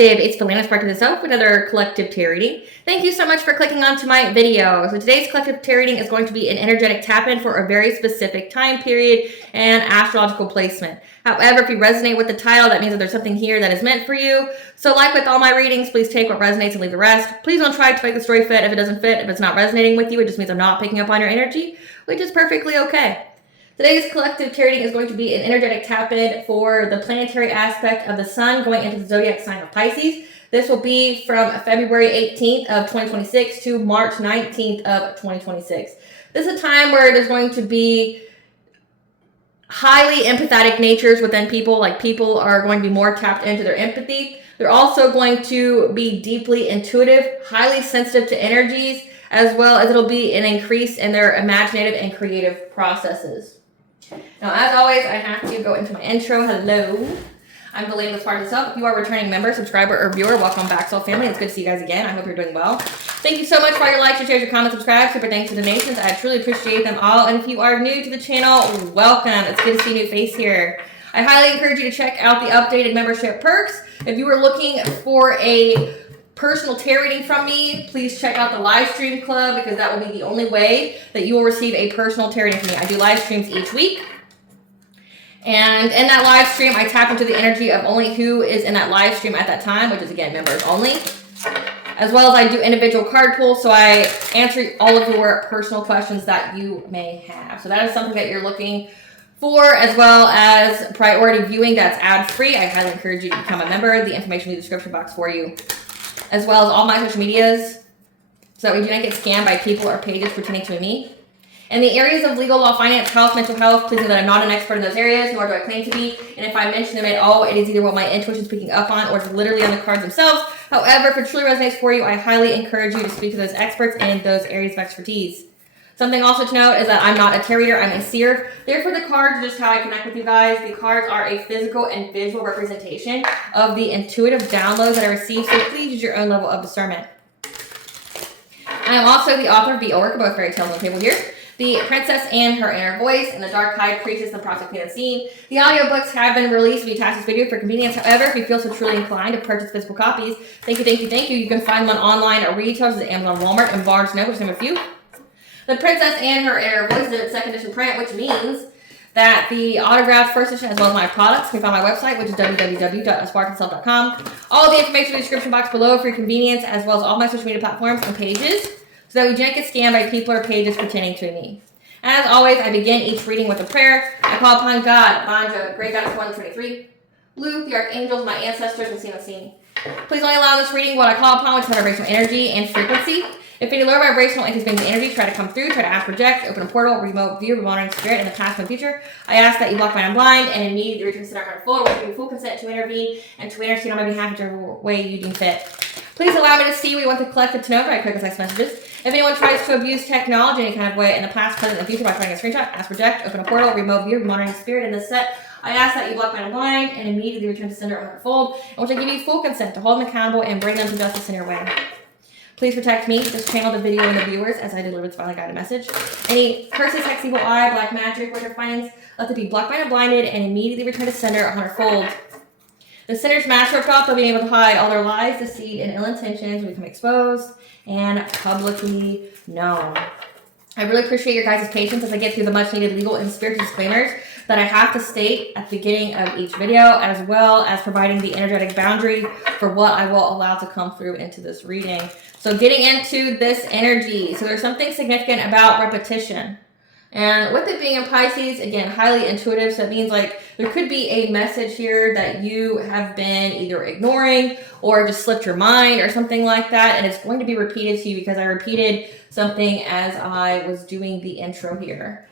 Collective, it's Belina Spark to the Self with another collective tarot reading. Thank you so much for clicking onto my video. So today's collective tarot reading is going to be an energetic tap-in for a very specific time period and astrological placement. However, if you resonate with the title, that means that there's something here that is meant for you. So like with all my readings, please take what resonates and leave the rest. Please don't try to make the story fit if it doesn't fit. If it's not resonating with you, it just means I'm not picking up on your energy, which is perfectly okay. Today's collective tarot reading is going to be an energetic tap-in for the planetary aspect of the sun going into the zodiac sign of Pisces. This will be from February 18th of 2026 to March 19th of 2026. This is a time where there's going to be highly empathetic natures within people, like people are going to be more tapped into their empathy. They're also going to be deeply intuitive, highly sensitive to energies, as well as it'll be an increase in their imaginative and creative processes. Now, as always, I have to go into my intro. Hello. I'm Belina Spark to the Self. If you are a returning member, subscriber, or viewer, welcome back, Soul Family. It's good to see you guys again. I hope you're doing well. Thank you so much for all your likes, your shares, your comments, subscribe, super thanks, and donations. I truly appreciate them all. And if you are new to the channel, welcome. It's good to see a new face here. I highly encourage you to check out the updated membership perks. If you are looking for a personal tarot reading from me, please check out the Livestream Club, because that will be the only way that you will receive a personal tarot reading from me. I do live streams each week, and in that live stream, I tap into the energy of only who is in that live stream at that time, which is, again, members only, as well as I do individual card pulls, so I answer all of your personal questions that you may have. So that is something that you're looking for, as well as priority viewing that's ad-free. I highly encourage you to become a member. The information in the description box for you, as well as all my social medias, so that we do not get scammed by people or pages pretending to be me. In the areas of legal, law, finance, health, mental health, please know that I'm not an expert in those areas, nor do I claim to be. And if I mention them at all, it is either what my intuition is picking up on, or it's literally on the cards themselves. However, if it truly resonates for you, I highly encourage you to speak to those experts in those areas of expertise. Something also to note is that I'm not a tarot reader, I'm a seer. Therefore, the cards are just how I connect with you guys. The cards are a physical and visual representation of the intuitive downloads that I receive, so please use your own level of discernment. I am also the author of the Oracle, both fairy tales on the table here, The Princess and Her Inner Voice, and The Dark High Priestess, The Prospect Queen Unseen. The audiobooks have been released via attached this video for convenience. However, if you feel so truly inclined to purchase physical copies, thank you. You can find one online at retailers at Amazon, Walmart, and Barnes & Noble, to name a few. The Princess and Her Inner Voice is its second edition print, which means that the autographed first edition, as well as my products, can be found on my website, which is www.aspiraltotheself.com. All the information in the description box below for your convenience, as well as all my social media platforms and pages, so that we don't get scammed by people or pages pretending to be me. As always, I begin each reading with a prayer. I call upon God, Banja, Great Goddess 123, Luke, the Archangels, my ancestors, and seen unseen. Please only allow this reading what I call upon, which is vibrational energy and frequency. If any lower vibrational entities energy try to come through, try to ask, project, open a portal, remote view, remonitoring spirit in the past and future, I ask that you block my blind and immediately return to our full, with your full consent to intervene and to intercede on my behalf in whichever way you deem fit. Please allow me to see what you want the collective to know by quick text messages. If anyone tries to abuse technology in any kind of way in the past, present, and future by trying a screenshot, ask, project, open a portal, remote view, remonitoring spirit in this set, I ask that you block my blind and immediately return to sender on fold, in which I give you full consent to hold them accountable and bring them to justice in your way. Please protect me, this channel, the video, and the viewers as I deliver this finally guided message. Any curses, hex, evil eye, black magic, witcher findings, let them be blocked by and blinded and immediately return to sender 100-fold. The sinner's mask ripped off, they'll be able to hide all their lies, deceit, and ill intentions will become exposed and publicly known. I really appreciate your guys' patience as I get through the much needed legal and spiritual disclaimers that I have to state at the beginning of each video, as well as providing the energetic boundary for what I will allow to come through into this reading. So getting into this energy. So there's something significant about repetition. And with it being in Pisces, again, highly intuitive. So it means like there could be a message here that you have been either ignoring or just slipped your mind or something like that. And it's going to be repeated to you because I repeated something as I was doing the intro here.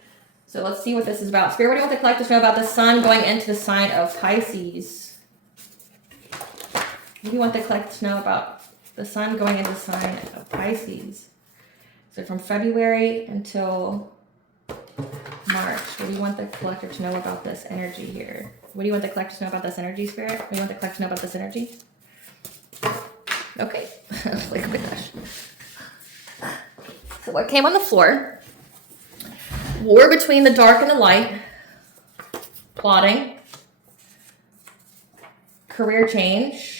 So let's see what this is about. Spirit, what do you want the collective to know about the sun going into the sign of Pisces? What do you want the collective to know about the sun going into the sign of Pisces? So from February until March, what do you want the collective to know about this energy here? What do you want the collective to know about this energy, Spirit? What do you want the collective to know about this energy? Okay. Like, oh my gosh. So what came on the floor? War between the dark and the light. Plotting. Career change.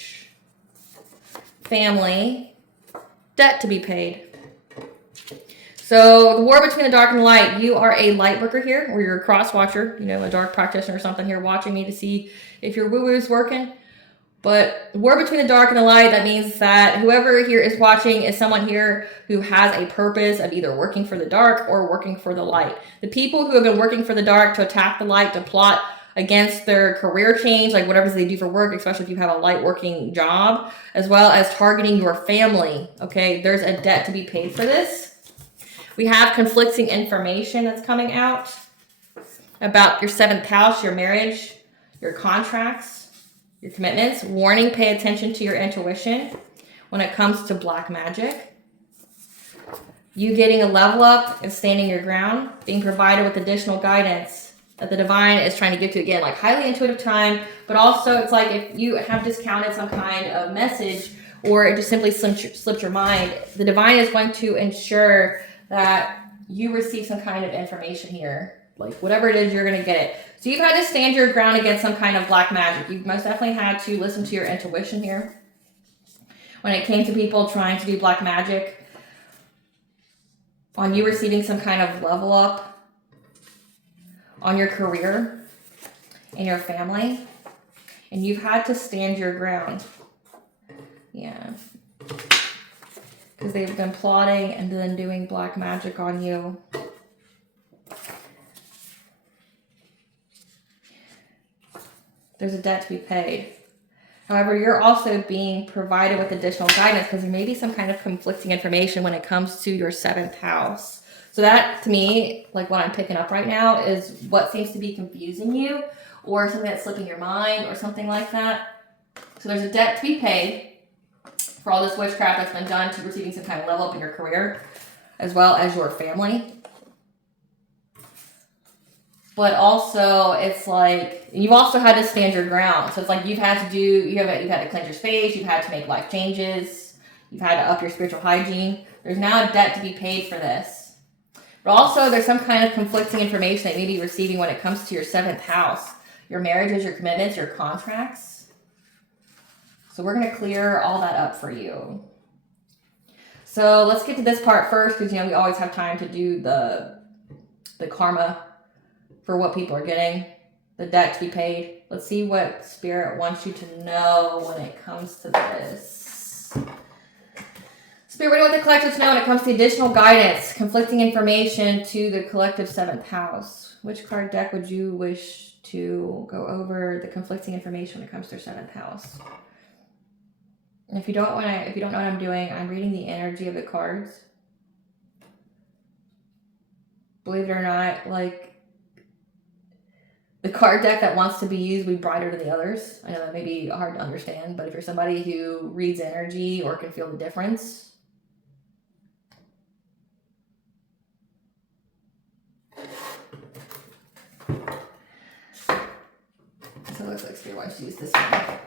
family, debt to be paid. So the war between the dark and the light, you are a light worker here, or you're a cross watcher, you know, a dark practitioner or something here watching me to see if your woo-woo's working. But the war between the dark and the light, that means that whoever here is watching is someone here who has a purpose of either working for the dark or working for the light. The people who have been working for the dark to attack the light, to plot against their career change, like whatever they do for work, especially if you have a light working job, as well as targeting your family. Okay, there's a debt to be paid for this. We have conflicting information that's coming out about your 7th house, your marriage, your contracts, your commitments. Warning, pay attention to your intuition when it comes to black magic. You getting a level up and standing your ground, being provided with additional guidance that the divine is trying to give to, again, like highly intuitive time, but also it's like if you have discounted some kind of message or it just simply slipped your mind, the divine is going to ensure that you receive some kind of information here. Like whatever it is, you're going to get it. So you've had to stand your ground against some kind of black magic. You've most definitely had to listen to your intuition here. When it came to people trying to do black magic, on you receiving some kind of level up on your career and your family, and you've had to stand your ground. Yeah. Because they've been plotting and then doing black magic on you. There's a debt to be paid. However, you're also being provided with additional guidance because there may be some kind of conflicting information when it comes to your 7th house. So that, to me, like what I'm picking up right now is what seems to be confusing you or something that's slipping your mind or something like that. So there's a debt to be paid for all this witchcraft that's been done to receiving some kind of level up in your career as well as your family. But also, it's like, you've also had to stand your ground. So it's like you've had to cleanse your space, you've had to make life changes, you've had to up your spiritual hygiene. There's now a debt to be paid for this. But also, there's some kind of conflicting information that you may be receiving when it comes to your 7th house. Your marriages, your commitments, your contracts. So we're going to clear all that up for you. So let's get to this part first because, you know, we always have time to do the karma for what people are getting, the debt to be paid. Let's see what Spirit wants you to know when it comes to this. Spirit, what do you want the collective to know when it comes to additional guidance, conflicting information to the collective 7th house? Which card deck would you wish to go over the conflicting information when it comes to their 7th house? And if you don't know what I'm doing, I'm reading the energy of the cards. Believe it or not, like, the card deck that wants to be used will be brighter than the others. I know that may be hard to understand, but if you're somebody who reads energy or can feel the difference. So it looks like Spirit wants to use this one.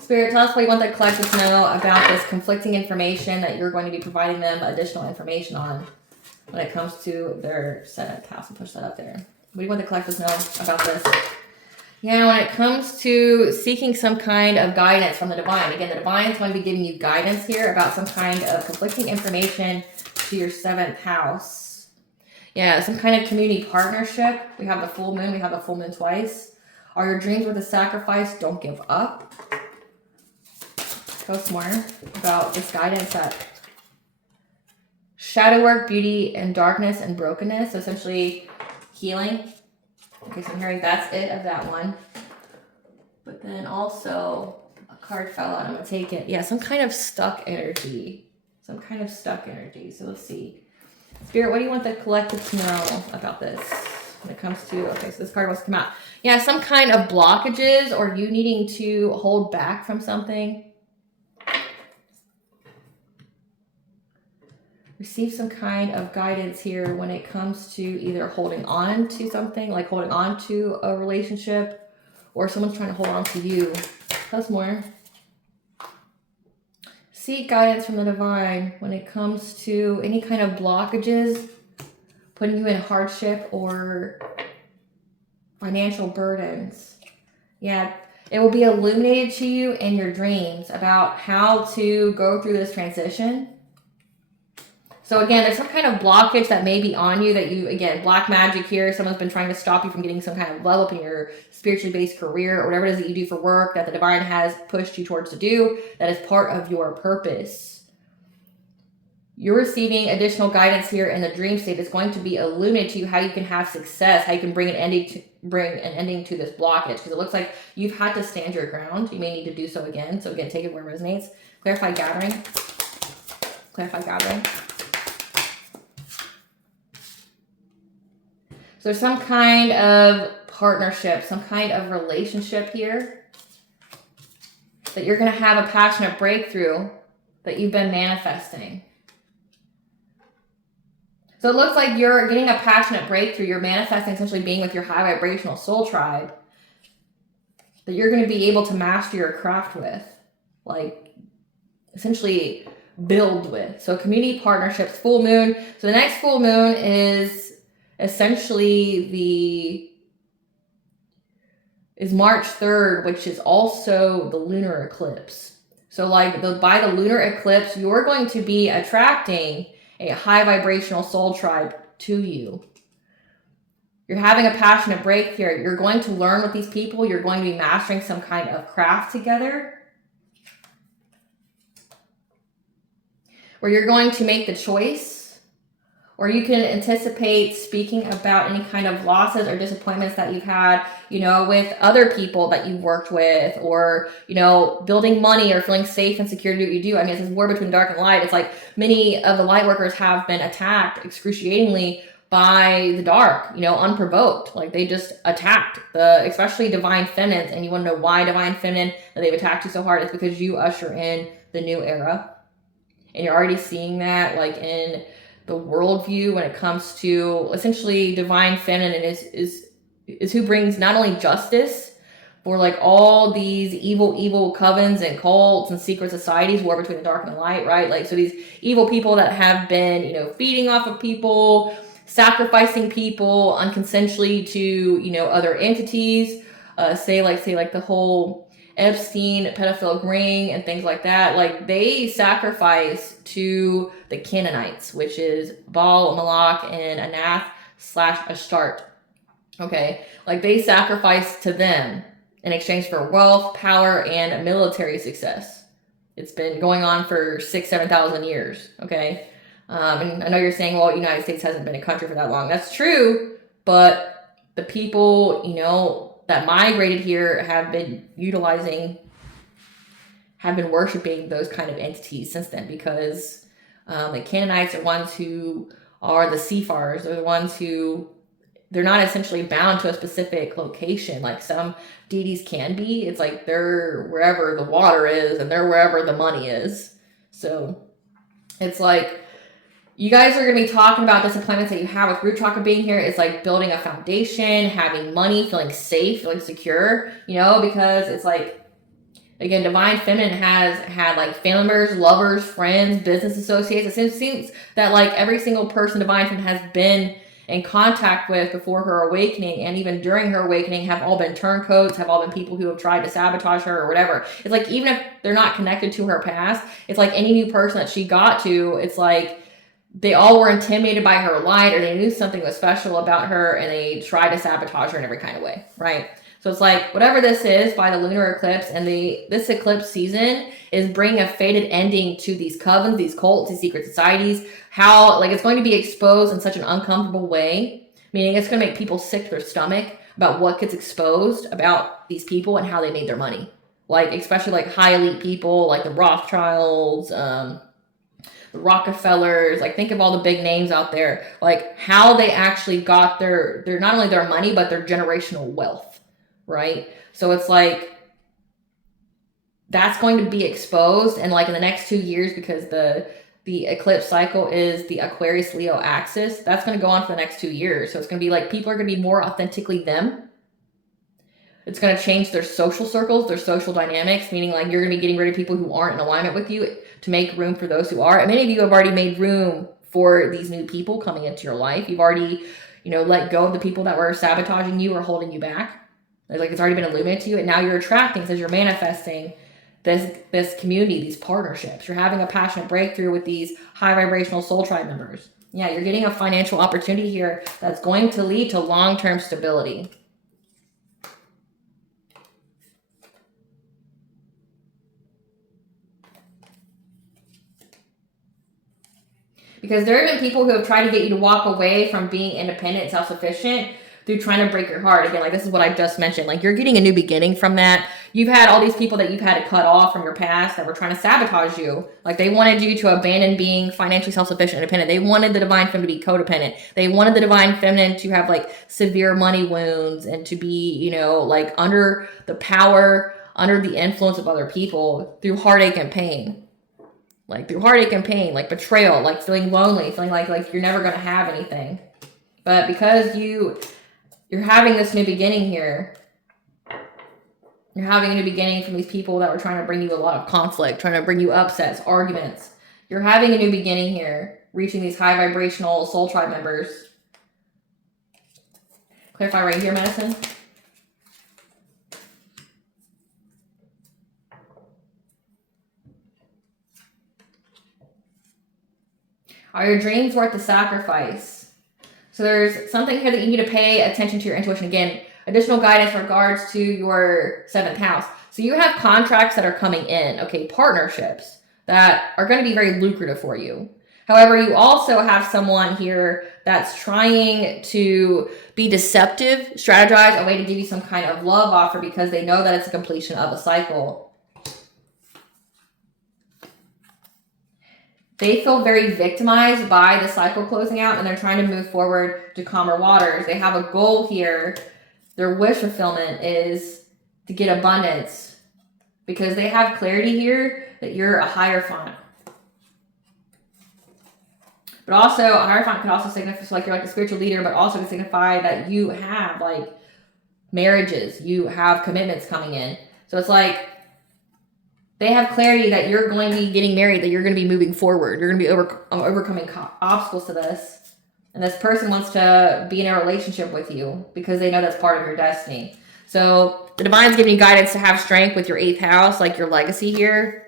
Spirit, tell us what you want the collective to know about this conflicting information that you're going to be providing them additional information on when it comes to their 7th house. And push that up there. What do you want the collective to know about this? Yeah, when it comes to seeking some kind of guidance from the divine. Again, the divine is going to be giving you guidance here about some kind of conflicting information to your 7th house. Yeah, some kind of community partnership. We have the full moon. We have the full moon twice. Are your dreams worth a sacrifice? Don't give up. Tell us more about this guidance that shadow work, beauty, and darkness and brokenness. So essentially healing. Okay, so I'm hearing that's it of that one. But then also a card fell out. I'm going to take it. Yeah, some kind of stuck energy. Some kind of stuck energy. So let's see. Spirit, what do you want the collective to know about this when it comes to, okay, so this card wants to come out. Yeah, some kind of blockages or you needing to hold back from something. Receive some kind of guidance here when it comes to either holding on to something, like holding on to a relationship, or someone's trying to hold on to you. Tell us more. Seek guidance from the divine when it comes to any kind of blockages, putting you in hardship or financial burdens. Yeah, It will be illuminated to you in your dreams about how to go through this transition. So again, there's some kind of blockage that may be on you that you, again, black magic here. Someone's been trying to stop you from getting some kind of level up in your spiritually based career or whatever it is that you do for work that the divine has pushed you towards to do that is part of your purpose. You're receiving additional guidance here in the dream state. It's going to be illuminated to you how you can have success, how you can bring an ending to this blockage. Because it looks like you've had to stand your ground. You may need to do so again. So again, take it where it resonates. Clarify gathering. Clarify gathering. So there's some kind of partnership, some kind of relationship here that you're going to have a passionate breakthrough that you've been manifesting. So it looks like you're getting a passionate breakthrough. You're manifesting essentially being with your high vibrational soul tribe that you're going to be able to master your craft with, like essentially build with. So community partnerships, full moon. So the next full moon is essentially March 3rd, which is also the lunar eclipse. So like by the lunar eclipse, you're going to be attracting a high vibrational soul tribe to you. You're having a passionate break here. You're going to learn with these people. You're going to be mastering some kind of craft together, where you're going to make the choice, or you can anticipate speaking about any kind of losses or disappointments that you've had, you know, with other people that you've worked with, or, you know, building money or feeling safe and secure to do what you do. I mean, it's this war between dark and light. It's like many of the light workers have been attacked excruciatingly by the dark, you know, unprovoked. Like they just attacked especially divine feminines. And you want to know why divine feminine, that they've attacked you so hard? It's because you usher in the new era. And you're already seeing that like in the worldview when it comes to essentially divine feminine is who brings not only justice for like all these evil covens and cults and secret societies, war between the dark and the light, right? Like, so these evil people that have been, you know, feeding off of people, sacrificing people unconsensually to, you know, other entities, say like the whole Epstein pedophilic ring and things like that. Like they sacrifice to the Canaanites, which is Baal, Moloch, and Anath / Ashtart. Okay, like they sacrifice to them in exchange for wealth, power, and military success. It's been going on for 6,000-7,000 years. Okay, and I know you're saying, well, United States hasn't been a country for that long. That's true, but the people, you know, that migrated here have been worshiping those kind of entities since then, because the Canaanites are ones who are the seafarers. They're the ones who, they're not essentially bound to a specific location like some deities can be. It's like they're wherever the water is and they're wherever the money is. So it's like, you guys are going to be talking about disappointments that you have with root chakra being here. It's like building a foundation, having money, feeling safe, feeling secure, you know, because it's like, again, divine feminine has had like family members, lovers, friends, business associates. It seems that like every single person divine feminine has been in contact with before her awakening and even during her awakening have all been turncoats, have all been people who have tried to sabotage her or whatever. It's like, even if they're not connected to her past, it's like any new person that she got to, it's like, they all were intimidated by her light, or they knew something was special about her and they tried to sabotage her in every kind of way, right? So it's like, whatever this is by the lunar eclipse, and this eclipse season is bringing a fated ending to these covens, these cults, these secret societies, how like it's going to be exposed in such an uncomfortable way, meaning it's going to make people sick to their stomach about what gets exposed about these people and how they made their money. Like, especially like high elite people like the Rothschilds, Rockefellers, like think of all the big names out there, like how they actually got their not only their money but their generational wealth, right? So it's like that's going to be exposed, and like in the next 2 years, because the eclipse cycle is the Aquarius Leo axis, that's going to go on for the next 2 years. So it's going to be like people are going to be more authentically them. It's going to change their social circles, their social dynamics, meaning like you're going to be getting rid of people who aren't in alignment with you to make room for those who are. And many of you have already made room for these new people coming into your life. You've already, you know, let go of the people that were sabotaging you or holding you back. Like it's already been illuminated to you, and now you're attracting, says you're manifesting this community, these partnerships. You're having a passionate breakthrough with these high vibrational soul tribe members. Yeah, you're getting a financial opportunity here that's going to lead to long-term stability. Because there have been people who have tried to get you to walk away from being independent, self-sufficient through trying to break your heart. Again, like this is what I just mentioned. Like you're getting a new beginning from that. You've had all these people that you've had to cut off from your past that were trying to sabotage you. Like they wanted you to abandon being financially self-sufficient, independent. They wanted the divine feminine to be codependent. They wanted the divine feminine to have like severe money wounds and to be, you know, like under the power, under the influence of other people through heartache and pain. Like through heartache and pain, like betrayal, like feeling lonely, feeling like you're never going to have anything. But because you're having this new beginning here, you're having a new beginning from these people that were trying to bring you a lot of conflict, trying to bring you upsets, arguments. You're having a new beginning here, reaching these high vibrational soul tribe members. Clarify right here, medicine. Are your dreams worth the sacrifice? So there's something here that you need to pay attention to your intuition. Again, additional guidance in regards to your 7th house. So you have contracts that are coming in, okay, partnerships that are going to be very lucrative for you. However, you also have someone here that's trying to be deceptive, strategize a way to give you some kind of love offer because they know that it's a completion of a cycle. They feel very victimized by the cycle closing out, and they're trying to move forward to calmer waters. They have a goal here. Their wish fulfillment is to get abundance because they have clarity here that you're a hierophant. But also, a hierophant could also signify, so like you're like a spiritual leader, but also to signify that you have like marriages, you have commitments coming in. So it's like, they have clarity that you're going to be getting married, that you're going to be moving forward. You're going to be overcoming obstacles to this. And this person wants to be in a relationship with you because they know that's part of your destiny. So the divine's giving you guidance to have strength with your 8th house, like your legacy here.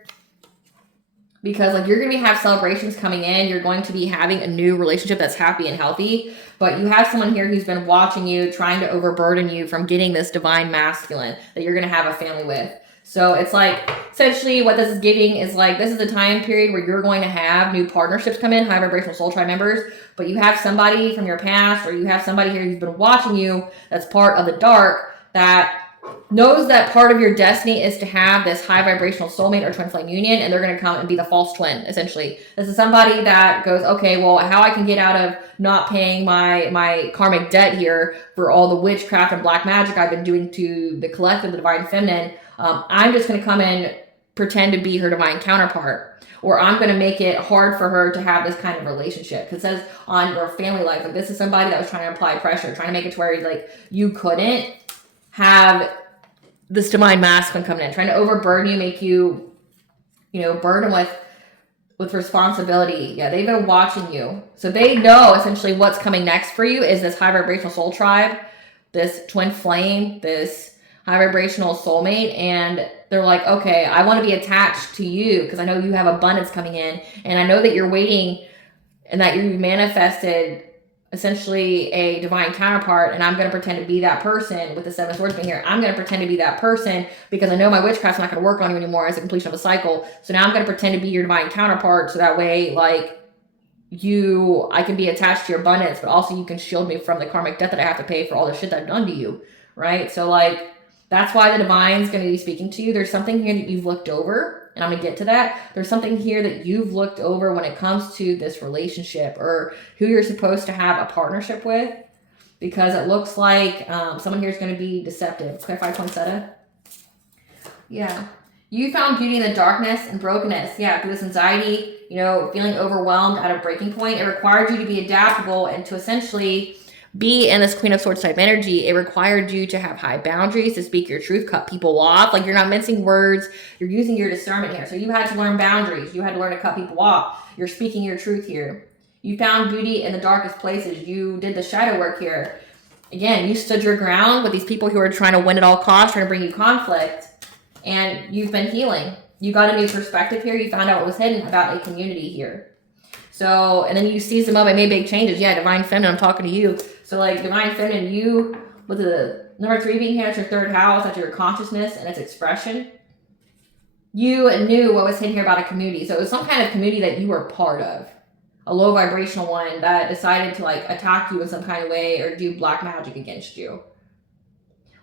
Because like you're going to have celebrations coming in. You're going to be having a new relationship that's happy and healthy. But you have someone here who's been watching you, trying to overburden you from getting this divine masculine that you're going to have a family with. So it's like, essentially what this is giving is like, this is the time period where you're going to have new partnerships come in, high vibrational soul tribe members, but you have somebody from your past, or you have somebody here who's been watching you that's part of the dark that knows that part of your destiny is to have this high vibrational soulmate or twin flame union, and they're going to come and be the false twin, essentially. This is somebody that goes, okay, well, how I can get out of not paying my karmic debt here for all the witchcraft and black magic I've been doing to the collective, the divine feminine. I'm just going to come and pretend to be her divine counterpart, or I'm going to make it hard for her to have this kind of relationship. Because it says on your family life, like this is somebody that was trying to apply pressure, trying to make it to where like you couldn't have this divine masculine coming in, trying to overburden you, make you, you know, burden with responsibility. Yeah, they've been watching you. So they know essentially what's coming next for you is this high vibrational soul tribe, this twin flame, this high vibrational soulmate, and they're like, okay, I want to be attached to you because I know you have abundance coming in, and I know that you're waiting and that you manifested essentially a divine counterpart, and I'm going to pretend to be that person with the 7 swords being here. I'm going to pretend to be that person because I know my witchcraft's not going to work on you anymore as a completion of a cycle. So now I'm going to pretend to be your divine counterpart so that way, like, I can be attached to your abundance, but also you can shield me from the karmic debt that I have to pay for all the shit that I've done to you, right? So, like, that's why the divine's going to be speaking to you. There's something here that you've looked over, and I'm going to get to that. There's something here that you've looked over when it comes to this relationship or who you're supposed to have a partnership with, because it looks like someone here is going to be deceptive. Clarify, poinsettia. Yeah. You found beauty in the darkness and brokenness. Yeah, through this anxiety, feeling overwhelmed at a breaking point. It required you to be adaptable and to essentially be in this Queen of Swords type energy. It required you to have high boundaries, to speak your truth, cut people off. Like, you're not mincing words. You're using your discernment here. So you had to learn boundaries. You had to learn to cut people off. You're speaking your truth here. You found beauty in the darkest places. You did the shadow work here. Again, you stood your ground with these people who are trying to win at all costs, trying to bring you conflict, and you've been healing. You got a new perspective here. You found out what was hidden about a community here. So, and then you seize the moment, made big changes. Yeah, Divine Feminine, I'm talking to you. So like Divine Feminine, you, with the number 3 being here, that's your 3rd house, that's your consciousness and its expression. You knew what was hidden here about a community. So it was some kind of community that you were part of. A low vibrational one that decided to like attack you in some kind of way or do black magic against you.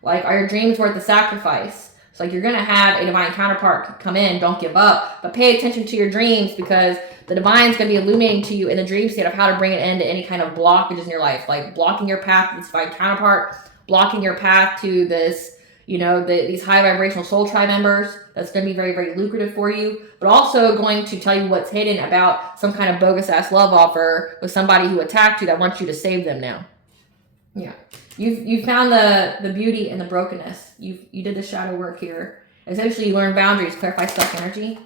Like, are your dreams worth the sacrifice? It's like you're going to have a divine counterpart come in, don't give up, but pay attention to your dreams because the divine's going to be illuminating to you in the dream state of how to bring it into any kind of blockages in your life, like blocking your path to this divine counterpart, blocking your path to this, you know, these high vibrational soul tribe members. That's going to be very, very lucrative for you, but also going to tell you what's hidden about some kind of bogus ass love offer with somebody who attacked you that wants you to save them now. Yeah. You've found the beauty in the brokenness. You did the shadow work here. Essentially, you learn boundaries, clarify stuck energy.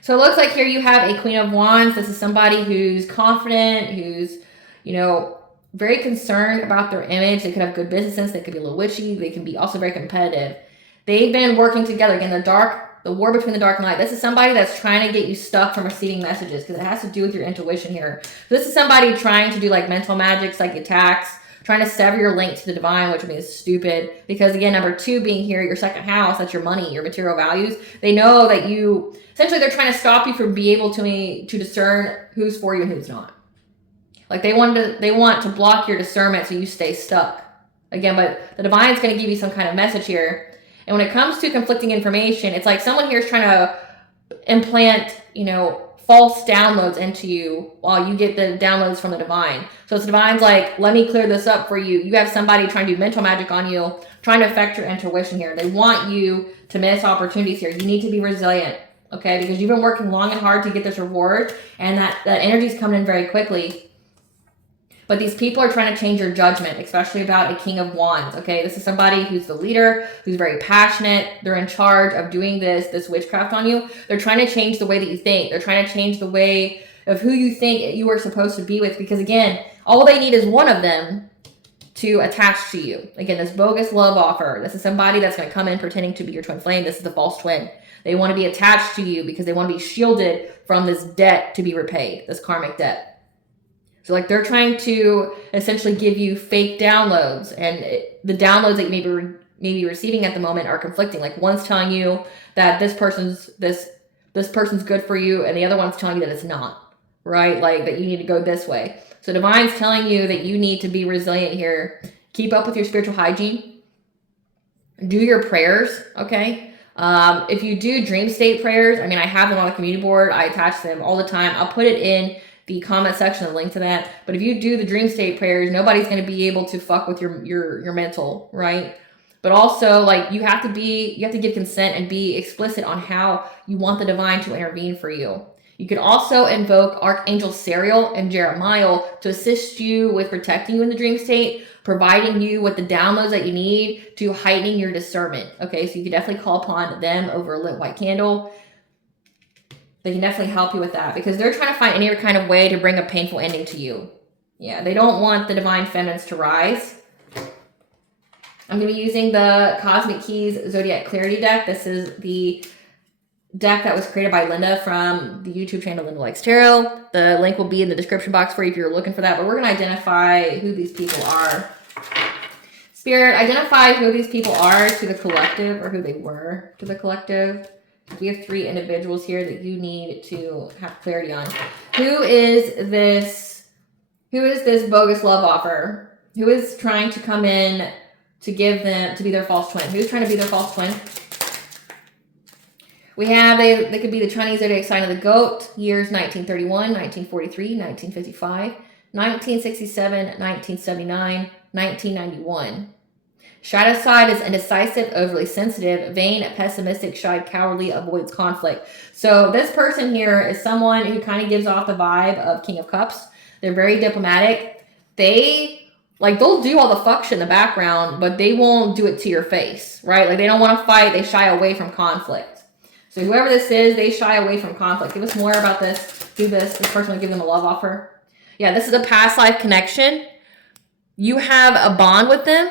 So it looks like here you have a Queen of Wands. This is somebody who's confident, who's, you know, very concerned about their image. They could have good business sense. They could be a little witchy. They can be also very competitive. They've been working together. Again, the war between the dark and light. This is somebody that's trying to get you stuck from receiving messages because it has to do with your intuition here. So this is somebody trying to do like mental magic, psychic attacks, trying to sever your link to the divine, which means stupid. Because again, number 2 being here, your 2nd house, that's your money, your material values. They know that you, essentially they're trying to stop you from being able to discern who's for you and who's not. Like they want to block your discernment so you stay stuck. Again, but the divine's going to give you some kind of message here. And when it comes to conflicting information, it's like someone here is trying to implant, you know, false downloads into you while you get the downloads from the divine. So it's the divine's like, let me clear this up for you. You have somebody trying to do mental magic on you, trying to affect your intuition here. They want you to miss opportunities here. You need to be resilient, okay? Because you've been working long and hard to get this reward, and that energy is coming in very quickly. But these people are trying to change your judgment, especially about a King of Wands, okay? This is somebody who's the leader, who's very passionate. They're in charge of doing this witchcraft on you. They're trying to change the way that you think. They're trying to change the way of who you think you are supposed to be with. Because again, all they need is one of them to attach to you. Again, this bogus love offer. This is somebody that's going to come in pretending to be your twin flame. This is the false twin. They want to be attached to you because they want to be shielded from this debt to be repaid, this karmic debt. So like they're trying to essentially give you fake downloads, and the downloads that you may be receiving at the moment are conflicting. Like one's telling you that this person's good for you, and the other one's telling you that it's not, right? Like that you need to go this way. So divine's telling you that you need to be resilient here. Keep up with your spiritual hygiene. Do your prayers, okay? If you do dream state prayers, I mean, I have them on the community board. I attach them all the time. Have it in the comment section, a link to that. But if you do the dream state prayers, nobody's going to be able to fuck with your mental, right? But also, like, you have to give consent and be explicit on how you want the divine to intervene for you. You can also invoke Archangel Sariel and Jeremiah to assist you with protecting you in the dream state, providing you with the downloads that you need to heightening your discernment. Okay, so you can definitely call upon them over a lit white candle. They can definitely help you with that because they're trying to find any kind of way to bring a painful ending to you. Yeah, they don't want the divine feminines to rise. I'm going to be using the Cosmic Keys Zodiac Clarity deck. This is the deck that was created by Linda from the YouTube channel Linda Likes Tarot. The link will be in the description box for you if you're looking for that. But we're going to identify who these people are. Spirit, identify who these people are to the collective, or who they were to the collective. We have 3 individuals here that you need to have clarity on. Who is this bogus love offer? Who is trying to come in to give them, to be their false twin? Who's trying to be their false twin? We have, they could be the Chinese zodiac sign of the goat, years 1931, 1943, 1955, 1967, 1979, 1991. Shadow side is indecisive, overly sensitive, vain, pessimistic, shy, cowardly, avoids conflict. So this person here is someone who kind of gives off the vibe of King of Cups. They're very diplomatic. They'll do all the fuck shit in the background, but they won't do it to your face, right? Like they don't want to fight. They shy away from conflict. So whoever this is, they shy away from conflict. Give us more about this. Do this. This person will give them a love offer. Yeah, this is a past life connection. You have a bond with them,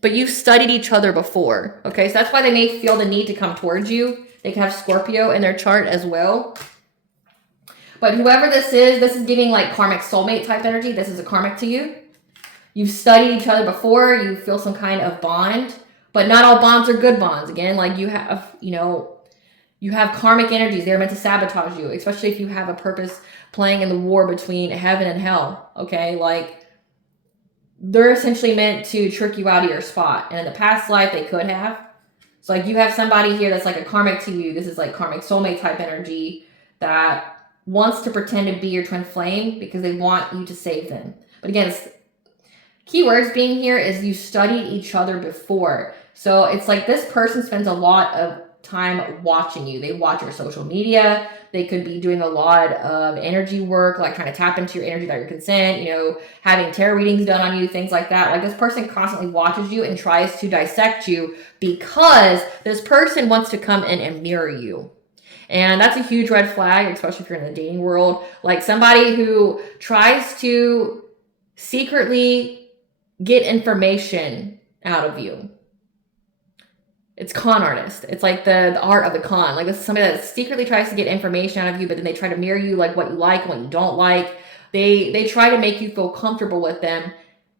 but you've studied each other before. Okay, so that's why they may feel the need to come towards you. They can have Scorpio in their chart as well. But whoever this is giving like karmic soulmate type energy. This is a karmic to you. You've studied each other before. You feel some kind of bond. But not all bonds are good bonds. Again, like you have, you have karmic energies. They're meant to sabotage you, especially if you have a purpose playing in the war between heaven and hell. Okay, like they're essentially meant to trick you out of your spot. And in the past life, they could have. So like you have somebody here that's like a karmic to you. This is like karmic soulmate type energy that wants to pretend to be your twin flame because they want you to save them. But again, keywords being here is you studied each other before. So it's like this person spends a lot of time watching you. They watch your social media. They could be doing a lot of energy work, like trying to tap into your energy without your consent, having tarot readings done on you, things like that. Like this person constantly watches you and tries to dissect you because this person wants to come in and mirror you. And that's a huge red flag, especially if you're in the dating world. Like somebody who tries to secretly get information out of you. It's con artist. It's like the art of the con. Like this is somebody that secretly tries to get information out of you, but then they try to mirror you, like what you like, what you don't like. They try to make you feel comfortable with them.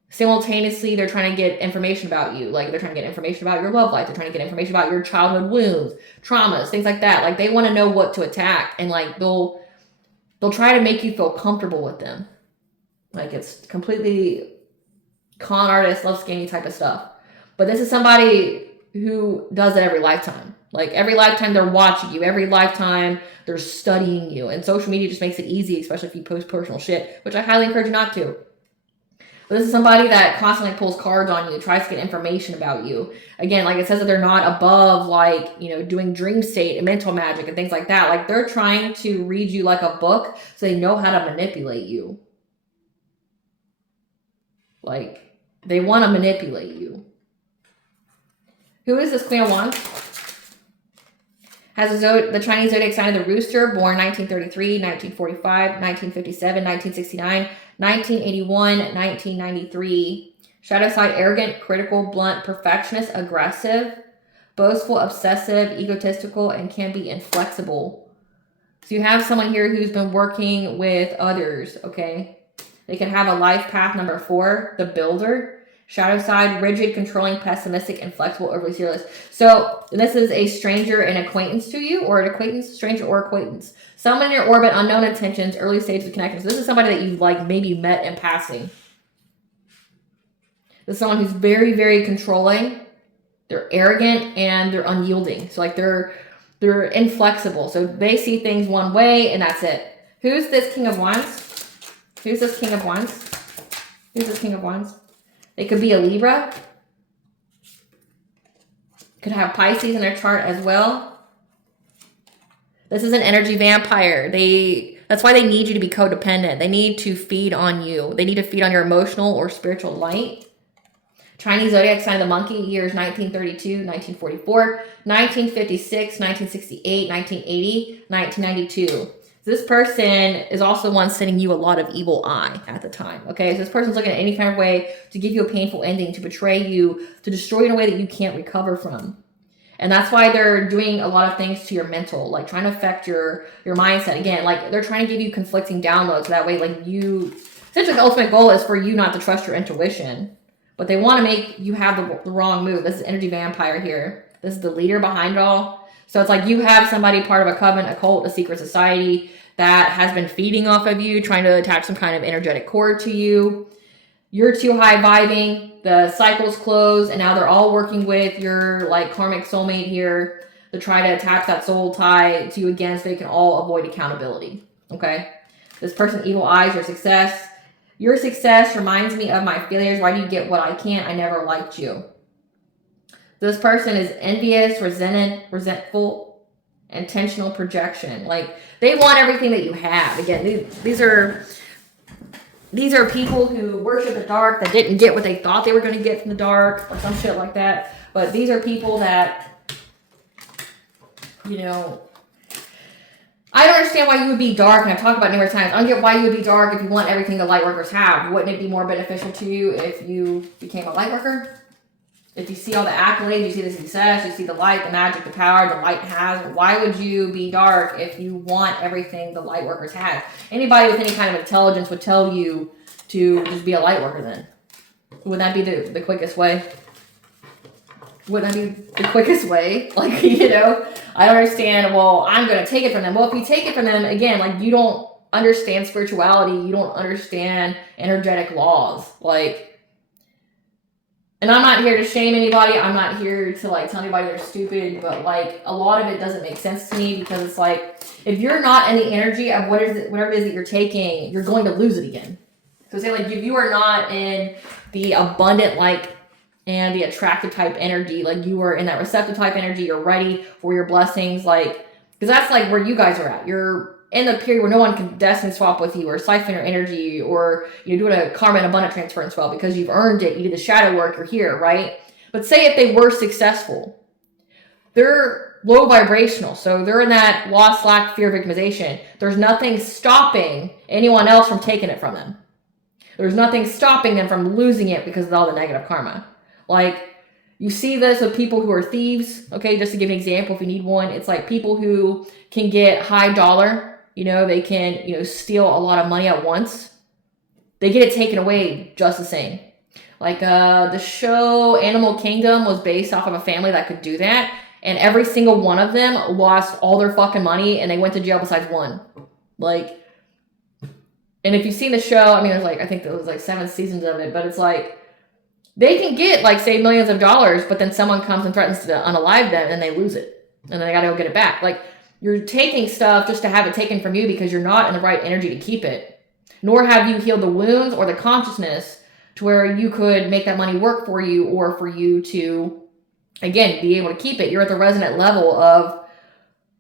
Simultaneously, they're trying to get information about you. Like they're trying to get information about your love life. They're trying to get information about your childhood wounds, traumas, things like that. Like they want to know what to attack, and like they'll try to make you feel comfortable with them. Like it's completely con artist, love scanny type of stuff. But this is somebody who does it every lifetime. Like every lifetime they're watching you. Every lifetime they're studying you. And social media just makes it easy, especially if you post personal shit, which I highly encourage you not to. But this is somebody that constantly pulls cards on you, tries to get information about you. Again, like it says that they're not above like, doing dream state and mental magic and things like that. Like they're trying to read you like a book so they know how to manipulate you. Like they want to manipulate you. Who is this Queen of Wands? Has the Chinese zodiac sign of the Rooster, born 1933, 1945, 1957, 1969, 1981, 1993. Shadow side, arrogant, critical, blunt, perfectionist, aggressive, boastful, obsessive, egotistical, and can be inflexible. So you have someone here who's been working with others, okay? They can have a life path number 4, the builder. Shadow side, rigid, controlling, pessimistic, inflexible, overly serious. So this is a stranger and acquaintance to you, or an acquaintance, stranger or acquaintance. Someone in your orbit, unknown intentions, early stages of connection. So this is somebody that you've like maybe met in passing. This is someone who's very, very controlling. They're arrogant and they're unyielding. So like they're inflexible. So they see things one way and that's it. Who's this King of Wands? Who's this King of Wands? Who's this King of Wands? They could be a Libra. Could have Pisces in their chart as well. This is an energy vampire. That's why they need you to be codependent. They need to feed on you. They need to feed on your emotional or spiritual light. Chinese zodiac sign of the monkey, years 1932, 1944, 1956, 1968, 1980, 1992. This person is also the one sending you a lot of evil eye at the time, okay? So this person's looking at any kind of way to give you a painful ending, to betray you, to destroy you in a way that you can't recover from. And that's why they're doing a lot of things to your mental, like trying to affect your mindset. Again, like they're trying to give you conflicting downloads. So that way, like essentially the ultimate goal is for you not to trust your intuition. But they want to make you have the wrong move. This is energy vampire here. This is the leader behind it all. So it's like you have somebody part of a coven, a cult, a secret society that has been feeding off of you, trying to attach some kind of energetic cord to you. You're too high vibing, the cycle's closed, and now they're all working with your like karmic soulmate here to try to attach that soul tie to you again so they can all avoid accountability, okay? This person, evil eyes, your success. Your success reminds me of my failures. Why do you get what I can't? I never liked you. This person is envious, resentful, intentional projection. Like they want everything that you have. Again, these are people who worship the dark that didn't get what they thought they were going to get from the dark or some shit like that. But these are people that, I don't understand why you would be dark, and I've talked about it numerous times. I don't get why you would be dark if you want everything the light workers have. Wouldn't it be more beneficial to you if you became a light worker? If you see all the accolades, you see the success, you see the light, the magic, the power the light has, why would you be dark if you want everything the light workers have? Anybody with any kind of intelligence would tell you to just be a light worker then. Would that be the quickest way? Wouldn't that be the quickest way? Like, you know, I don't understand, well, I'm going to take it from them. Well, if you take it from them, again, like, you don't understand spirituality, you don't understand energetic laws, like, and I'm not here to shame anybody. I'm not here to like tell anybody they're stupid, but like a lot of it doesn't make sense to me because it's like if you're not in the energy of whatever it is that you're taking, you're going to lose it again. So say like if you are not in the abundant like and the attractive type energy, like you are in that receptive type energy, you're ready for your blessings, like because that's like where you guys are at. You're in the period where no one can destiny swap with you or siphon your energy or you're doing a karma and abundant transference well because you've earned it. You did the shadow work, you're here, right? But say if they were successful, they're low vibrational. So they're in that loss, lack, fear, victimization. There's nothing stopping anyone else from taking it from them. There's nothing stopping them from losing it because of all the negative karma. Like you see this with people who are thieves. Okay, just to give an example, if you need one, it's like people who can get high dollar. You know, they can, you know, steal a lot of money at once. They get it taken away just the same. Like the show Animal Kingdom was based off of a family that could do that. And every single one of them lost all their fucking money and they went to jail besides one. Like, and if you've seen the show, I mean, there's like, I think there was like 7 seasons of it, but it's like, they can get like, say, millions of dollars, but then someone comes and threatens to unalive them and they lose it. And then they gotta go get it back. Like, you're taking stuff just to have it taken from you because you're not in the right energy to keep it. Nor have you healed the wounds or the consciousness to where you could make that money work for you or for you to, again, be able to keep it. You're at the resonant level of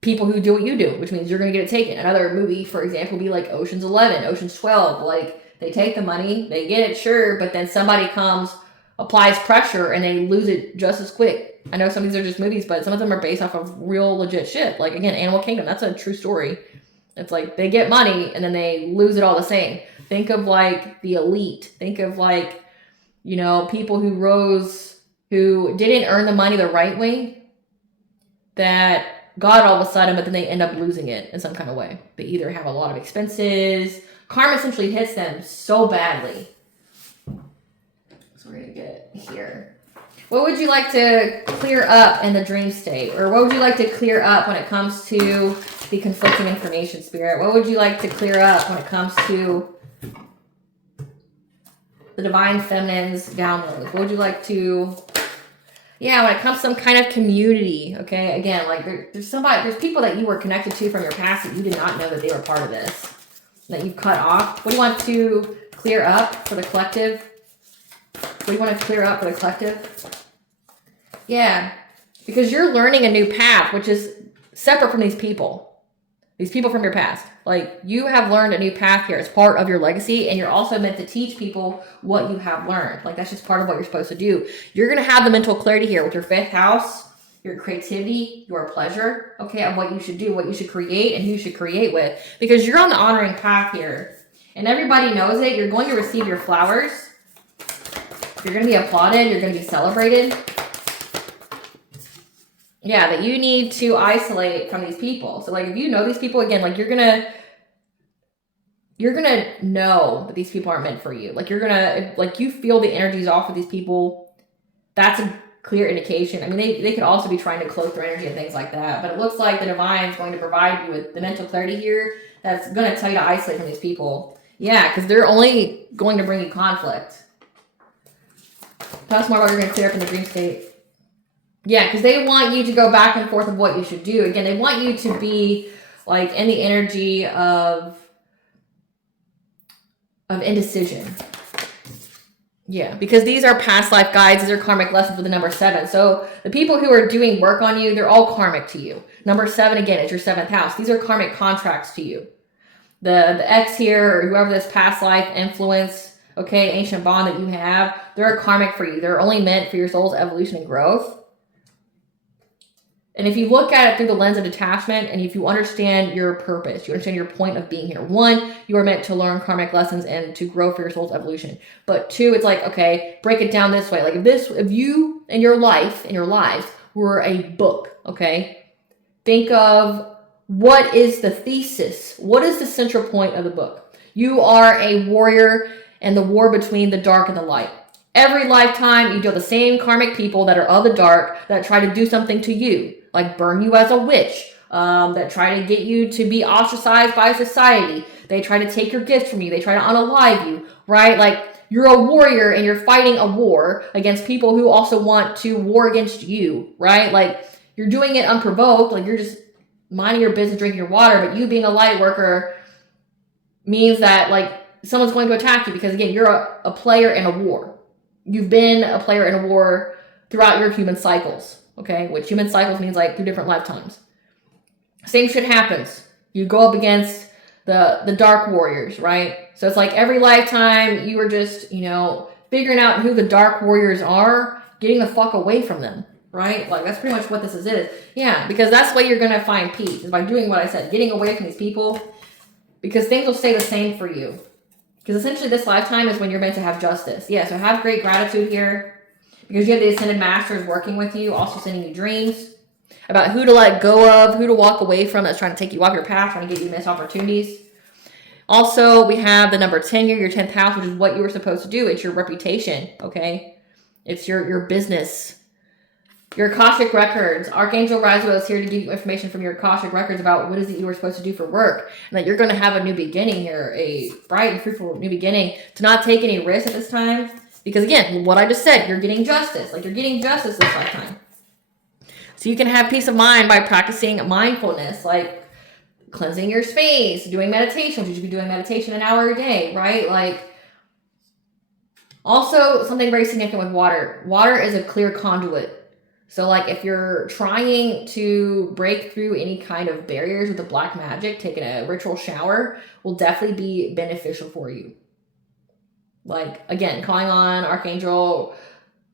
people who do what you do, which means you're going to get it taken. Another movie, for example, would be like Ocean's 11, Ocean's 12. Like, they take the money, they get it, sure, but then somebody comes, applies pressure, and they lose it just as quick. I know some of these are just movies, but some of them are based off of real legit shit. Like, again, Animal Kingdom, that's a true story. It's like they get money and then they lose it all the same. Think of like the elite. Think of like, you know, people who rose, who didn't earn the money the right way, that got all of a sudden, but then they end up losing it in some kind of way. They either have a lot of expenses. Karma essentially hits them so badly. So we're going to get it here. What would you like to clear up in the dream state? Or what would you like to clear up when it comes to the conflicting information, Spirit? What would you like to clear up when it comes to the divine feminine's downloads? What would you like to... Yeah, when it comes to some kind of community, okay? Again, like there's people that you were connected to from your past that you did not know that they were part of this, that you've cut off. What do you want to clear up for the collective? What do you want to clear up for the collective? Yeah, because you're learning a new path, which is separate from these people from your past. Like, you have learned a new path here as part of your legacy, and you're also meant to teach people what you have learned. Like, that's just part of what you're supposed to do. You're going to have the mental clarity here with your 5th house, your creativity, your pleasure, okay, of what you should do, what you should create, and who you should create with. Because you're on the honoring path here, and everybody knows it. You're going to receive your flowers. You're going to be applauded. You're going to be celebrated. Yeah, that you need to isolate from these people. So, like, if you know these people, again, like, you're gonna know that these people aren't meant for you. Like, you're gonna, like, you feel the energies off of these people. That's a clear indication. I mean, they could also be trying to cloak their energy and things like that. But it looks like the divine is going to provide you with the mental clarity here that's going to tell you to isolate from these people. Yeah, because they're only going to bring you conflict. Tell us more about what you're going to clear up in the dream state. Yeah, because they want you to go back and forth of what you should do. Again, they want you to be like in the energy of indecision. Yeah, because these are past life guides. These are karmic lessons with the number 7. So the people who are doing work on you, they're all karmic to you. Number 7, again, is your 7th house. These are karmic contracts to you. The ex here, or whoever this past life influence, okay, ancient bond that you have, they're karmic for you. They're only meant for your soul's evolution and growth. And if you look at it through the lens of detachment, and if you understand your purpose, you understand your point of being here. One, you are meant to learn karmic lessons and to grow for your soul's evolution. But two, it's like, okay, break it down this way. Like if you in your lives were a book, okay, think of what is the thesis? What is the central point of the book? You are a warrior in the war between the dark and the light. Every lifetime, you deal with the same karmic people that are of the dark that try to do something to you, like burn you as a witch, that try to get you to be ostracized by society. They try to take your gifts from you. They try to unalive you, right? Like you're a warrior and you're fighting a war against people who also want to war against you, right? Like you're doing it unprovoked. Like you're just minding your business, drinking your water, but you being a light worker means that like someone's going to attack you because again, you're a player in a war. You've been a player in a war throughout your human cycles, okay? Which human cycles means like 2 different lifetimes. Same shit happens. You go up against the dark warriors, right? So it's like every lifetime you were just, figuring out who the dark warriors are, getting the fuck away from them, right? Like that's pretty much what this is. Yeah, because that's the way you're going to find peace, is by doing what I said, getting away from these people, because things will stay the same for you. Because essentially this lifetime is when you're meant to have justice. Yeah, so have great gratitude here. Because you have the Ascended Masters working with you, also sending you dreams about who to let go of, who to walk away from that's trying to take you off your path, trying to get you missed opportunities. Also, we have the number 10 here, your 10th house, which is what you were supposed to do. It's your reputation, okay? It's your business. Your Akashic records. Archangel Raziel is here to give you information from your Akashic records about what is it you were supposed to do for work. And that you're going to have a new beginning here, a bright and fruitful new beginning. To not take any risks at this time. Because again, what I just said, you're getting justice. Like you're getting justice this lifetime. So you can have peace of mind by practicing mindfulness. Like cleansing your space, doing meditation. You should be doing meditation an hour a day, right? Like also something very significant with water. Water is a clear conduit. So like if you're trying to break through any kind of barriers with the black magic, taking a ritual shower will definitely be beneficial for you. Like again, calling on Archangel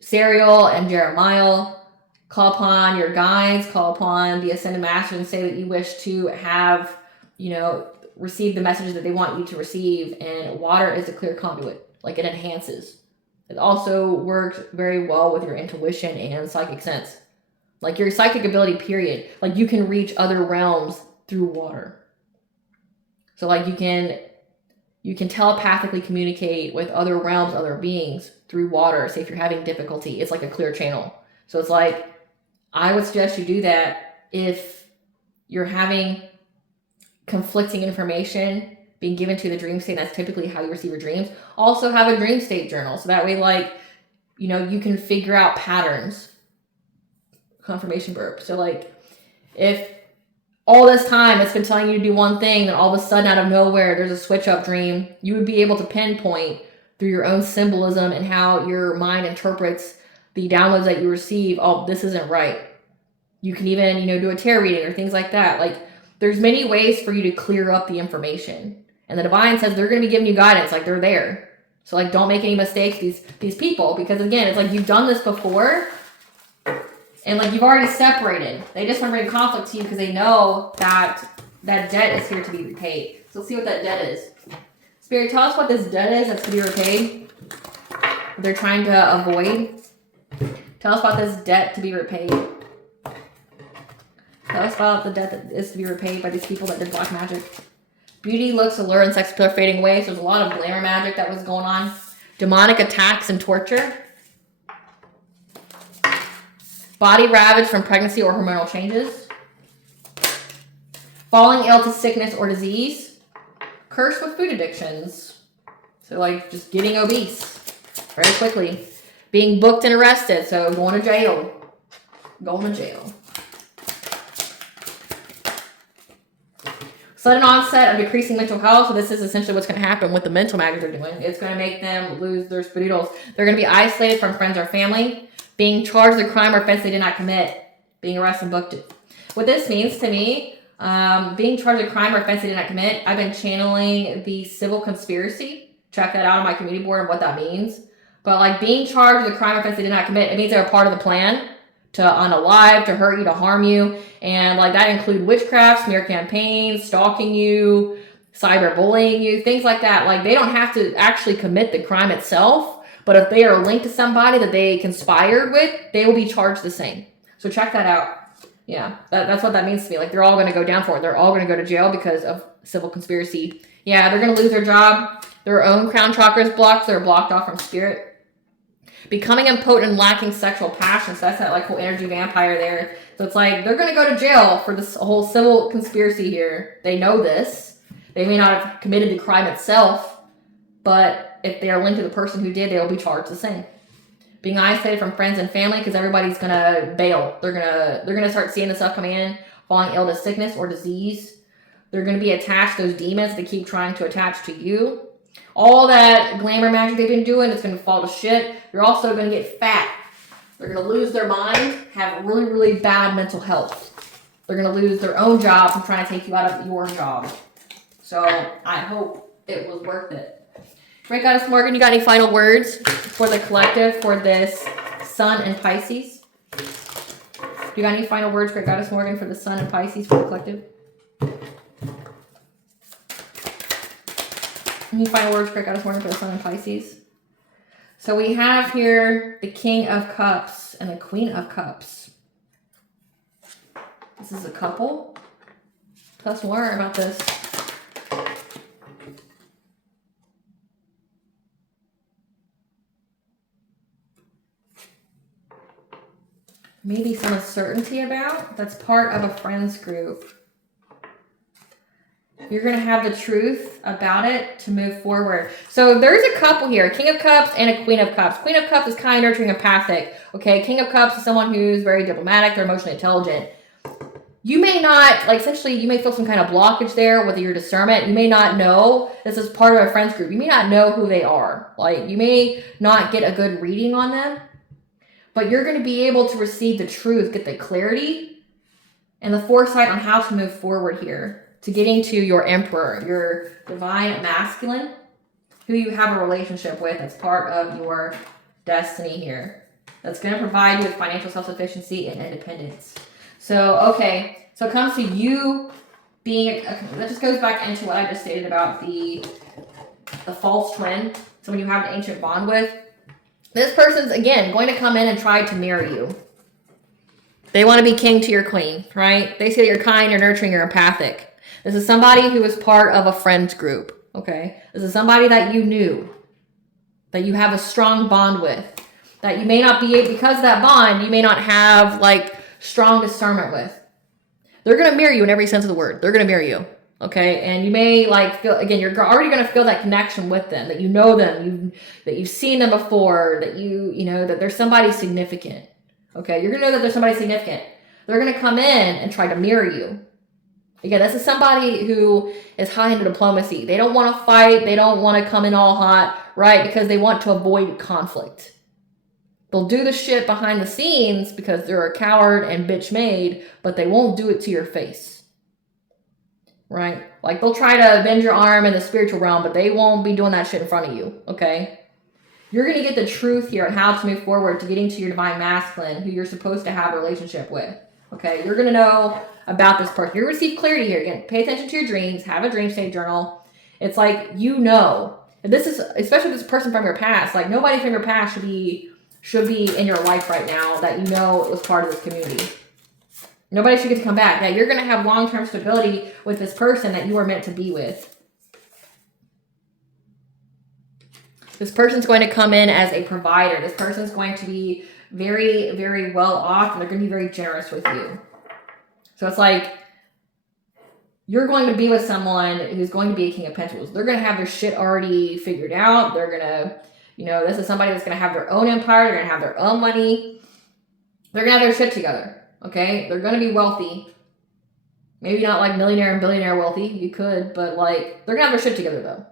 Sariel and Jeremiah, call upon your guides, call upon the Ascended Masters and say that you wish to have, receive the messages that they want you to receive. And water is a clear conduit. Like it enhances. It also works very well with your intuition and psychic sense. Like your psychic ability, period. Like you can reach other realms through water. So like you can telepathically communicate with other realms, other beings through water. Say if you're having difficulty, it's like a clear channel. So it's like, I would suggest you do that if you're having conflicting information being given to the dream state. That's typically how you receive your dreams. Also have a dream state journal. So that way, you can figure out patterns. Confirmation burp. So if all this time it's been telling you to do one thing, then all of a sudden out of nowhere, there's a switch up dream, you would be able to pinpoint through your own symbolism and how your mind interprets the downloads that you receive. Oh, this isn't right. You can even, do a tarot reading or things like that. Like there's many ways for you to clear up the information. And the divine says they're going to be giving you guidance, like they're there. So don't make any mistakes, these people, because again, it's like you've done this before and you've already separated. They just want to bring conflict to you because they know that debt is here to be repaid. So let's see what that debt is. Spirit, tell us what this debt is that's to be repaid. They're trying to avoid. Tell us about this debt to be repaid. Tell us about the debt that is to be repaid by these people that did black magic. Beauty, looks, allure, and sex appeal fading away. So there's a lot of glamour magic that was going on. Demonic attacks and torture. Body ravaged from pregnancy or hormonal changes. Falling ill to sickness or disease. Cursed with food addictions. So just getting obese very quickly. Being booked and arrested. So going to jail. Going to jail. Sudden onset of decreasing mental health. So this is essentially what's going to happen with the mental magic they're doing. It's going to make them lose their spiritos. They're going to be isolated from friends or family. Being charged with a crime or offense they did not commit. Being arrested and booked. What this means to me, being charged with a crime or offense they did not commit, I've been channeling the civil conspiracy. Check that out on my community board and what that means. But being charged with a crime or offense they did not commit, it means they're a part of the plan. to unalive, to hurt you, to harm you. And like that include witchcraft, smear campaigns, stalking you, cyberbullying you, things like that. Like they don't have to actually commit the crime itself, but if they are linked to somebody that they conspired with, they will be charged the same. So check that out. Yeah, that's what that means to me. Like they're all going to go down for it. They're all going to go to jail because of civil conspiracy. Yeah, they're going to lose their job. Their own crown chakras blocked. They're blocked off from spirit. Becoming impotent and lacking sexual passion. So that's that like whole energy vampire there. So it's like they're going to go to jail for this whole civil conspiracy here. They know this. They may not have committed the crime itself, but if they are linked to the person who did, they will be charged the same. Being isolated from friends and family because everybody's going to bail. They're going to start seeing the stuff coming in, falling ill to sickness or disease. They're going to be attached to those demons that keep trying to attach to you. All that glamour magic they've been doing is going to fall to shit. You're also going to get fat. They're going to lose their mind, have really, really bad mental health. They're going to lose their own job from trying to take you out of your job. So I hope it was worth it. Great Goddess Morgan, you got any final words for the collective for this Sun and Pisces? You got any final words, Great Goddess Morgan, for the Sun and Pisces for the collective? Any final words, Great Goddess Morgan, for the Sun and Pisces? So we have here the King of Cups and the Queen of Cups. This is a couple. Tell us more about this. Maybe some uncertainty about. That's part of a friends group. You're going to have the truth about it to move forward. So there's a couple here, King of Cups and a Queen of Cups. Queen of Cups is kind, nurturing, empathic. Okay, King of Cups is someone who's very diplomatic. They're emotionally intelligent. You may not, like essentially, you may feel some kind of blockage there with your discernment. You may not know. This is part of a friends group. You may not know who they are. Like you may not get a good reading on them. But you're going to be able to receive the truth, get the clarity and the foresight on how to move forward here to getting to your emperor, your divine masculine, who you have a relationship with as part of your destiny here. That's going to provide you with financial self-sufficiency and independence. So, okay. So it comes to you being, that just goes back into what I just stated about the false twin. Someone you have an ancient bond with. This person's, again, going to come in and try to marry you. They want to be king to your queen, right? They say that you're kind, you're nurturing, you're empathic. This is somebody who is part of a friends group, okay? This is somebody that you knew, that you have a strong bond with, that you may not be, because of that bond, you may not have, like, strong discernment with. They're going to marry you in every sense of the word. They're going to marry you. Okay, and you may like feel, again, you're already going to feel that connection with them, that you know them, that you've seen them before, that you know that there's somebody significant. Okay, you're going to know that there's somebody significant. They're going to come in and try to mirror you. Again, this is somebody who is high into diplomacy. They don't want to fight. They don't want to come in all hot, right? Because they want to avoid conflict. They'll do the shit behind the scenes because they're a coward and bitch made, but they won't do it to your face. Right? Like they'll try to bend your arm in the spiritual realm, but they won't be doing that shit in front of you. Okay? You're going to get the truth here on how to move forward to getting to your divine masculine, who you're supposed to have a relationship with. Okay? You're going to know about this person. You're going to receive clarity here. Again, pay attention to your dreams. Have a dream state journal. It's like, you know. And this is, especially this person from your past, like nobody from your past should be in your life right now that you know was part of this community. Nobody should get to come back. Now, you're going to have long-term stability with this person that you are meant to be with. This person's going to come in as a provider. This person's going to be very, very well off, and they're going to be very generous with you. So it's like, you're going to be with someone who's going to be a King of Pentacles. They're going to have their shit already figured out. They're going to, you know, this is somebody that's going to have their own empire. They're going to have their own money. They're going to have their shit together. Okay, they're going to be wealthy. Maybe not like millionaire and billionaire wealthy. You could, but like, they're going to have their shit together though.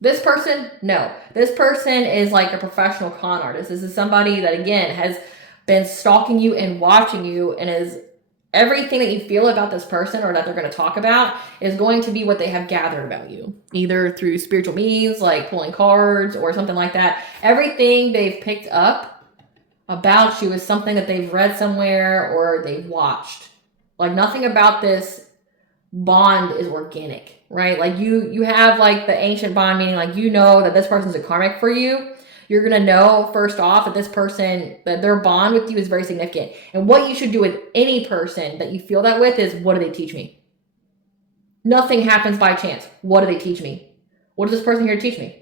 This person, no. This person is like a professional con artist. This is somebody that, again, has been stalking you and watching you, and is everything that you feel about this person or that they're going to talk about is going to be what they have gathered about you. Either through spiritual means, like pulling cards or something like that. Everything they've picked up about you is something that they've read somewhere or they've watched. Like nothing about this bond is organic, right? Like you have like the ancient bond, meaning like you know that this person's a karmic for you. You're going to know first off that this person, that their bond with you is very significant. And what you should do with any person that you feel that with is, what do they teach me? Nothing happens by chance. What do they teach me? What is this person here to teach me?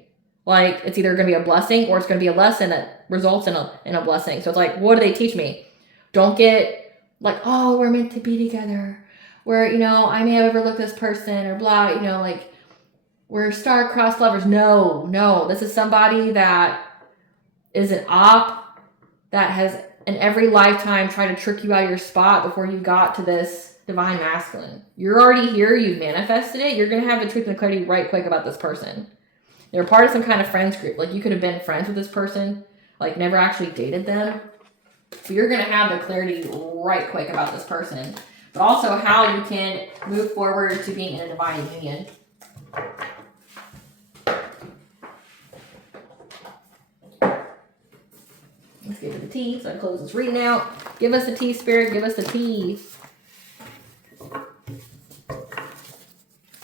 Like, it's either going to be a blessing or it's going to be a lesson that results in a blessing. So it's like, what do they teach me? Don't get like, oh, we're meant to be together. Where, you know, I may have overlooked this person or blah, you know, like we're star-crossed lovers. No. This is somebody that is an op that has in every lifetime tried to trick you out of your spot before you got to this divine masculine. You're already here. You've manifested it. You're going to have the truth and clarity right quick about this person. They're part of some kind of friends group. Like you could have been friends with this person, like never actually dated them. But you're going to have the clarity right quick about this person. But also how you can move forward to being in a divine union. Let's get to the tea. So I close this reading out. Give us the tea, Spirit. Give us the tea.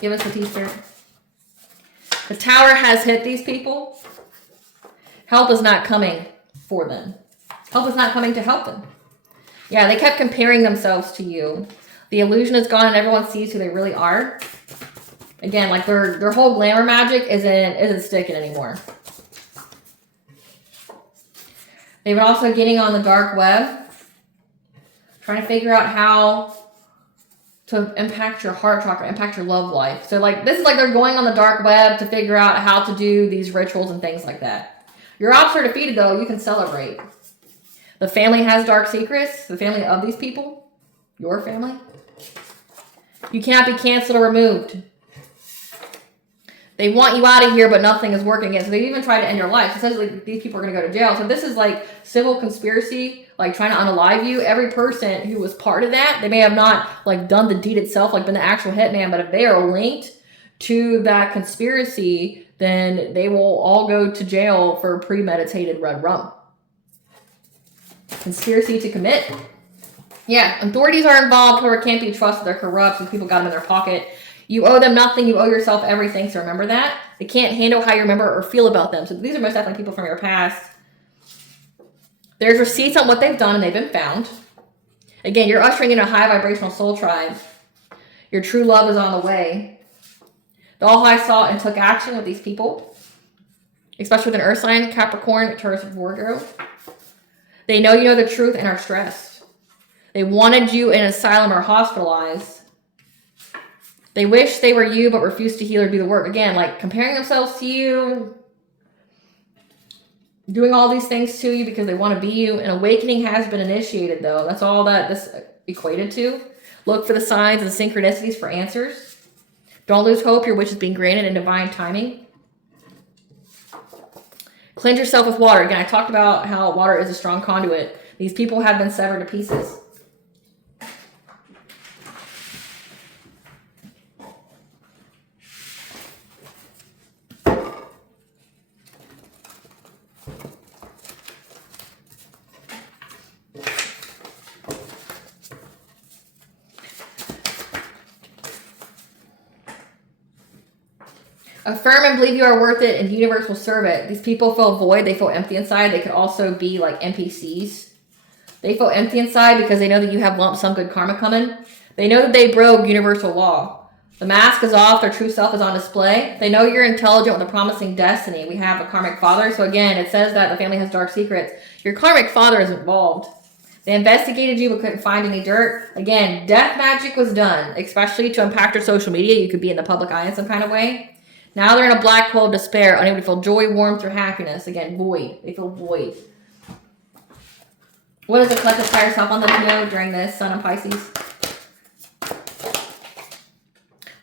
Give us the tea, Spirit. The Tower has hit these people. Help is not coming for them. Help is not coming to help them. Yeah, they kept comparing themselves to you. The illusion is gone and everyone sees who they really are. Again, like their whole glamour magic isn't sticking anymore. They've been also getting on the dark web, trying to figure out how to impact your heart chakra, impact your love life. So like this is like they're going on the dark web to figure out how to do these rituals and things like that. Your ops are defeated though, you can celebrate. The family has dark secrets, the family of these people, your family. You cannot be canceled or removed. They want you out of here, but nothing is working against. So they even try to end your life. So essentially, these people are going to go to jail. So this is like civil conspiracy, like trying to unalive you. Every person who was part of that, they may have not like done the deed itself, like been the actual hitman, but if they are linked to that conspiracy, then they will all go to jail for premeditated red rum. Conspiracy to commit. Yeah, authorities are involved. Whoever can't be trusted, they're corrupt, and people got them in their pocket. You owe them nothing. You owe yourself everything. So remember that. They can't handle how you remember or feel about them. So these are most definitely people from your past. There's receipts on what they've done and they've been found. Again, you're ushering in a high vibrational soul tribe. Your true love is on the way. The All High saw and took action with these people, especially with an Earth sign, Capricorn, Taurus, Virgo. They know you know the truth and are stressed. They wanted you in asylum or hospitalized. They wish they were you, but refuse to heal or do the work. Again, like comparing themselves to you, doing all these things to you because they want to be you. An awakening has been initiated, though. That's all that this equated to. Look for the signs and synchronicities for answers. Don't lose hope. Your wish is being granted in divine timing. Cleanse yourself with water. Again, I talked about how water is a strong conduit. These people have been severed to pieces. Affirm and believe you are worth it and the universe will serve it. These people feel void. They feel empty inside. They could also be like NPCs. They feel empty inside because they know that you have lump sum good karma coming. They know that they broke universal law. The mask is off. Their true self is on display. They know you're intelligent with a promising destiny. We have a karmic father. So again, it says that the family has dark secrets. Your karmic father is involved. They investigated you but couldn't find any dirt. Again, death magic was done, especially to impact your social media. You could be in the public eye in some kind of way. Now they're in a black hole of despair, unable to feel joy, warmth, or happiness. Again, void. They feel void. What does the collective higher self on them know during this, Sun and Pisces?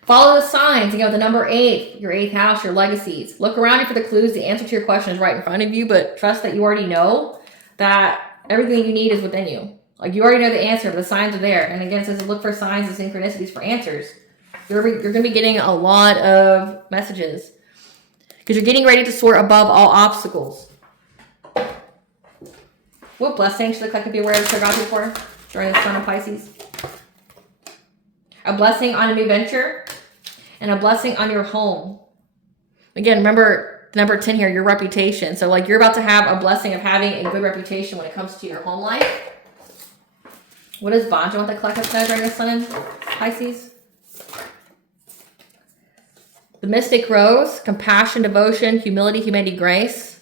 Follow the signs. Again, with the number 8, your 8th house, your legacies. Look around you for the clues. The answer to your question is right in front of you, but trust that you already know that everything you need is within you. Like you already know the answer, but the signs are there. And again, it says look for signs and synchronicities for answers. You're going to be getting a lot of messages because you're getting ready to soar above all obstacles. What blessing should the collective be aware of Astrological for during the Sun of Pisces? A blessing on a new venture and a blessing on your home. Again, remember number 10 here, your reputation. So like you're about to have a blessing of having a good reputation when it comes to your home life. What does Bonja want the collective to know during the Sun in Pisces? The mystic rose, compassion, devotion, humility, humanity, grace.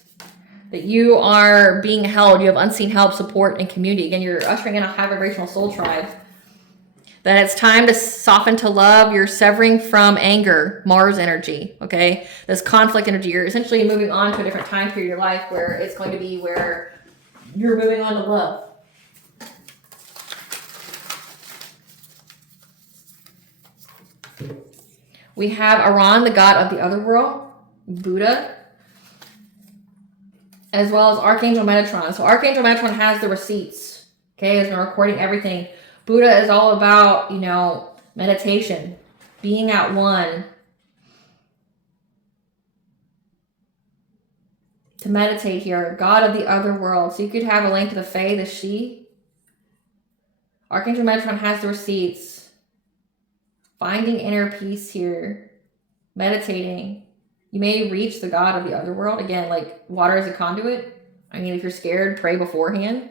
That you are being held, you have unseen help, support, and community. Again, you're ushering in a high vibrational soul tribe. That it's time to soften to love. You're severing from anger, Mars energy, okay? This conflict energy. You're essentially moving on to a different time period of your life where it's going to be where you're moving on to love. We have Iran, the god of the other world, Buddha, as well as Archangel Metatron. So Archangel Metatron has the receipts, okay? Has been recording everything. Buddha is all about, you know, meditation, being at one. To meditate here, God of the other world. So you could have a link to the Fae, the she. Archangel Metatron has the receipts. Finding inner peace here. Meditating. You may reach the God of the other world. Again, like water is a conduit. I mean, if you're scared, pray beforehand.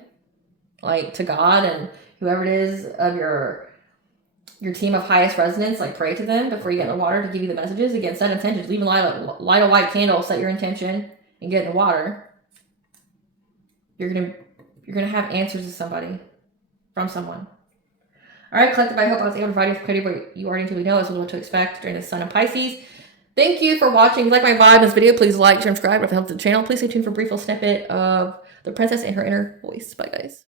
Like to God and whoever it is of your team of highest resonance, like pray to them before you get in the water to give you the messages. Again, set intentions. Even light a white candle, set your intention, and get in the water. You're gonna have answers to somebody, from someone. All right, collective. I hope I was able to provide you with clarity what you already intuitively know as well what to expect during the Sun in Pisces. Thank you for watching. If you like my vibe in this video, please like, share, subscribe. If it helps the channel, please stay tuned for a brief little snippet of the princess and her inner voice. Bye, guys.